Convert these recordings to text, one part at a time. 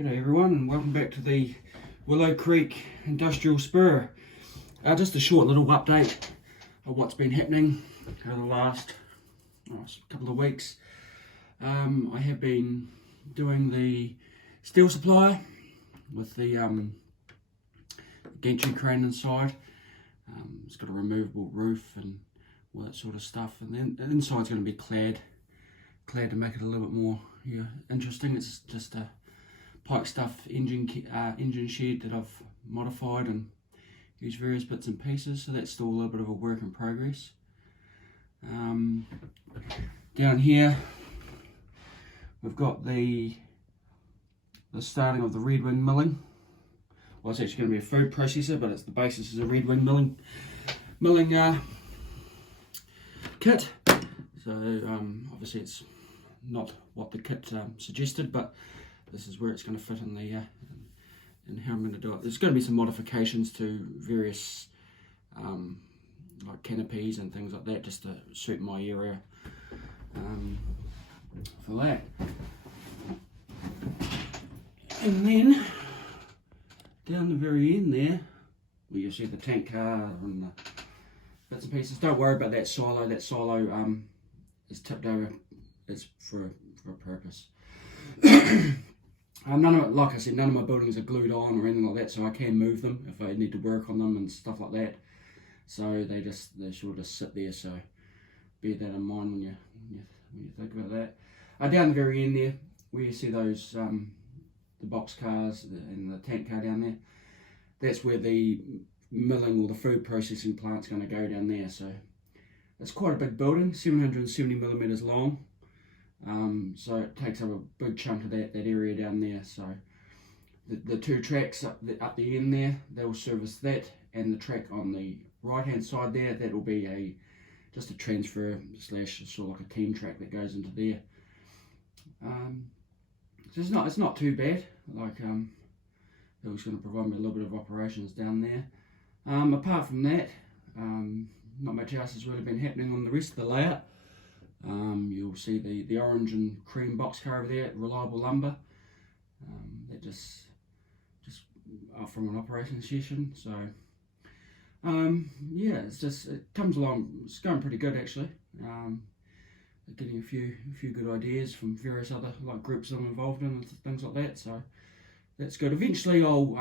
G'day everyone and welcome back to the Willow Creek Industrial Spur. Just a short little update of what's been happening over the last couple of weeks. I have been doing the steel supplier with the gantry crane inside. It's got a removable roof and all that sort of stuff, and then the inside's going to be clad to make it a little bit more interesting. It's just a Pike Stuff engine shed that I've modified and used various bits and pieces, so that's still a little bit of a work in progress. Down here we've got the starting of the Red Wing milling. Well, it's actually going to be a food processor, but it's the basis is a Red Wing milling kit. So obviously it's not what the kit suggested, but this is where it's going to fit in the and how I'm going to do it. There's going to be some modifications to various like canopies and things like that, just to suit my area for that. And then down the very end there, where you see the tank car and the bits and pieces. Don't worry about that silo. That silo is tipped over. It's for a purpose. None of it, like I said, none of my buildings are glued on or anything like that, so I can move them if I need to work on them and stuff like that. So they sort of just sit there. So bear that in mind when you think about that. Down the very end there, where you see those the box cars and the tank car down there, that's where the milling or the food processing plant's going to go down there. So it's quite a big building, 770 millimeters long. So it takes up a big chunk of that area down there. So the two tracks up the end there, they will service that, and the track on the right hand side there, that will be just a transfer / sort of like a team track that goes into there. So it's not too bad. Like it was going to provide me a little bit of operations down there. Apart from that, not much else has really been happening on the rest of the layout. You'll see the orange and cream box car over there, Reliable Lumber. That just from an operations session. So yeah, it comes along. It's going pretty good actually. Getting a few good ideas from various other like groups I'm involved in and things like that. So that's good. Eventually, I'll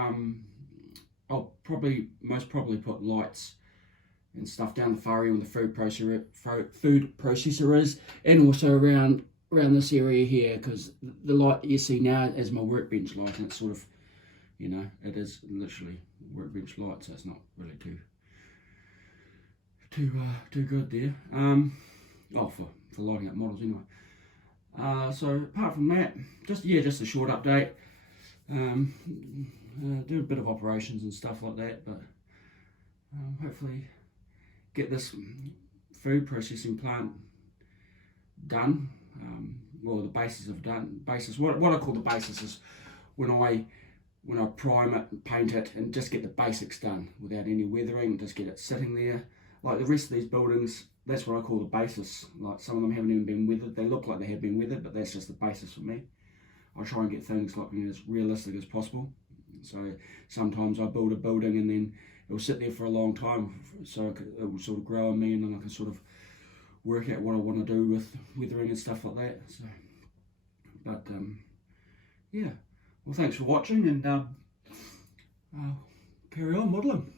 most probably put lights and stuff down the far end where the food processor is, and also around this area here, because the light you see now is my workbench light, and it's sort of, it is literally workbench light, so it's not really too good there. For lighting up models anyway. So apart from that, just a short update. Do a bit of operations and stuff like that, but hopefully get this food processing plant done. Well, the basis of done. What I call the basis is when I prime it and paint it and just get the basics done without any weathering, just get it sitting there. Like the rest of these buildings, that's what I call the basis. Like some of them haven't even been weathered. They look like they have been weathered, but that's just the basis for me. I try and get things like as realistic as possible. So sometimes I build a building and then it'll sit there for a long time, so it will sort of grow on me, and then I can sort of work out what I want to do with weathering and stuff like that. So, but yeah, well, thanks for watching, and I'll carry on modelling.